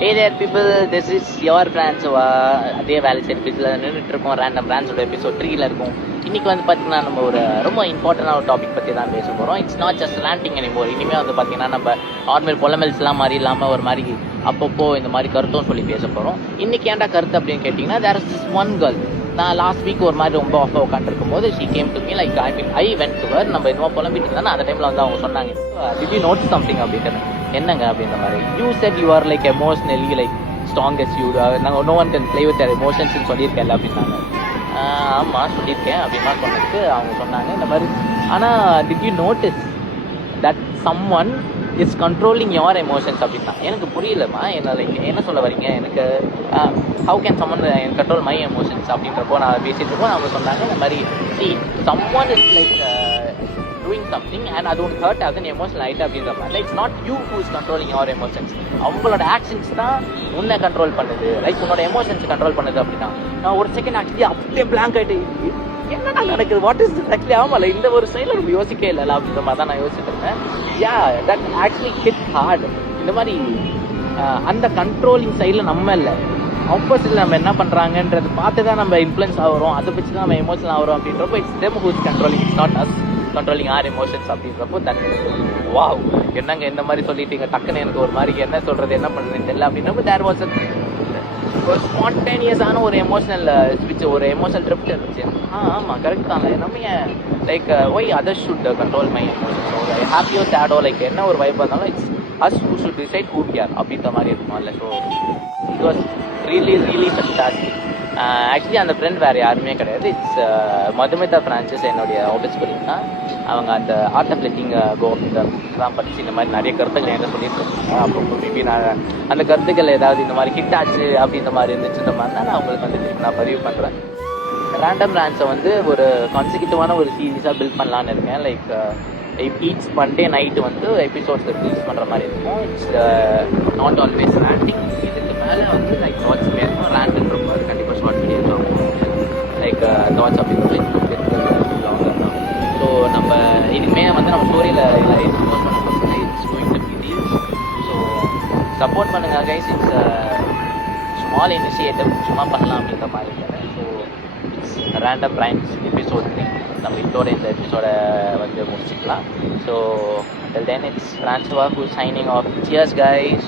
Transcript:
Hey there people, this is your Francois. அதே வேலை செய்கிற எபிசோட நின்றுட்டு இருக்கோம். ரேண்டம் பிரான்ஸோட எபிசோட் 3ல இருக்கும். இன்னைக்கு வந்து பார்த்தீங்கன்னா நம்ம ஒரு ரொம்ப இம்பார்ட்டண்டான ஒரு டாபிக் பற்றி தான் பேச போகிறோம். It's not just ranting anymore. இனிமேல் வந்து பார்த்தீங்கன்னா நம்ம நார்மல் பொலமெல்ஸ்லாம் மாதிரி இல்லாமல் ஒரு மாதிரி அப்பப்போ இந்த மாதிரி கருத்தும் சொல்லி பேச போகிறோம். இன்னைக்கு ஏன்டா கருத்து அப்படின்னு கேட்டிங்கன்னா, there is this one girl. நான் லாஸ்ட் வீக் ஒரு மாதிரி ரொம்ப ஆஃபாக உட்காந்துருக்கும் போது she came to me like I went to her. நம்ம இன்னும் புலம்பிட்டு இருந்தா அந்த டைமில் வந்து அவங்க சொன்னாங்க, டிட் யூ நோட் சம்திங் அப்படின்ட்டு. என்னங்க அப்படின்ற மாதிரி, you said you are like emotionally like strongest you, நாங்கள் no one can play with your எமோஷன்ஸ்ன்னு சொல்லியிருக்கேன் அப்படின்னாங்க. ஆமாம் சொல்லியிருக்கேன் அப்படின்னா சொன்னதுக்கு அவங்க சொன்னாங்க இந்த மாதிரி, ஆனால் did you notice that someone is controlling your emotions அப்படின்னா. எனக்கு புரியலம்மா, என்ன சொல்ல வரீங்க, எனக்கு how can someone control my emotions அப்படின்றப்போ நான் பேசிட்டு இருக்கோம். அவங்க சொன்னாங்க இந்த மாதிரி, see someone is like doing something and அது ஒன்று ஹர்ட் ஆகுது எமோஷனல் ஆகிட்டு அப்படின்ற மாதிரி. It's not you who is controlling your emotions. அவங்களோட ஆக்ஷன்ஸ் தான் உன்னை கண்ட்ரோல் பண்ணுது, லைக் உன்னோட எமோஷன்ஸ் கண்ட்ரோல் பண்ணுது அப்படின்னா. நான் ஒரு செகண்ட் ஆக்சுவலி அப்படியே பிளாங்க் ஆகிட்டு, என்னடா நடக்குது, வாட் இஸ் திஸ் ஆக்சுவலி. ஆமாம்ல, இந்த ஒரு சைடில் நம்ம யோசிக்கவே இல்லை அப்படின்ற மாதிரி தான் நான் யோசிச்சுட்டு இருந்தேன். Yeah that actually hit heart. இந்த மாதிரி அந்த கண்ட்ரோலிங் சைடில் நம்ம இல்லை, ஆப்போசிட்டில் நம்ம என்ன பண்ணுறாங்கன்றது பார்த்து தான் நம்ம இன்ஃப்ளூயன்ஸ் ஆகிறோம், அதை வச்சு தான் நம்ம எமோஷனல் ஆகிறோம் அப்படின்றப்போ it's them who is controlling, it's not us controlling our emotions அப்படின்றப்போ தட் வாவ் என்னங்க இந்த மாதிரி சொல்லிட்டீங்க, டக்குன்னு எனக்கு ஒரு மாதிரி என்ன சொல்கிறது என்ன பண்ணுறதுன்னு தெரியல அப்படின்றப்போ தேர் வாஸ் ஒரு ஸ்பான்டேனியஸான ஒரு எமோஷனல் ஸ்விட்ச், ஒரு எமோஷனல் ட்ரிப்ட் இருந்துச்சு. ஆமாம் கரெக்ட் தான். நம்ம ஏன் like why others should control my emotions, ஒரு ஹாப்பியோ சேடோ லைக் என்ன ஒரு வைப்பாக இருந்தாலும் it's us who should decide who care அப்படின்ற மாதிரி இருக்கும்ல. So it was really fantastic. Actually அந்த ஃப்ரெண்ட் வேறு யாருமே கிடையாது, இட்ஸ் மதுமிதா ஃப்ரான்சிஸ், என்னுடைய ஆஃபீஸ் கொலீக் தான். அவங்க அந்த ஆர்ட் ஆஃப் லெட்டிங் கோ தான் படித்து இந்த மாதிரி நிறைய கருத்துக்கள் என்ன சொல்லிட்டு இருக்காங்க. அப்போ மேபி நான் அந்த கருத்துக்கள் ஏதாவது இந்த மாதிரி ஹிட் ஆச்சு அப்படின்ற மாதிரி இருந்துச்சுன்ற மாதிரி தான் நான் அவங்களுக்கு வந்து திருப்பி நான் பதிவு பண்ணுறேன். ரேண்டம் பிரான்ஸை வந்து ஒரு கான்சிக்யூட்டிவான ஒரு சீரீஸாக பில்ட் பண்ணலான்னு இருக்கேன். லைக் ஈச் மண்டே நைட்டு வந்து எபிசோட்ஸ் ரிலீஸ் பண்ணுற மாதிரி இருக்கும். It's not always ranting. இதுக்கு மேலே வந்து லைக் தாட்ஸ் வேணும், ரேண்டன் ரொம்ப கண்டிப்பாக ஷார்ட் வீடியோ ஆகும், லைக் தாட்ஸ் அப்படின்ற லாங்காக இருக்கும். ஸோ நம்ம இதுக்குமே வந்து நம்ம ஸ்டோரியில் it's going to be reels. So support பண்ணுங்கள் கைஸ். இட்ஸ் ஸ்மால் இனிஷியேட்டிவ், சும்மா பண்ணலாம் அப்படின்ற மாதிரி இருக்கிறேன். So it's random rants episode 3. நம்ம இதோட இந்த எபிசோட வந்து முடிச்சுக்கலாம். So till then it's Francois who's signing off. Cheers guys.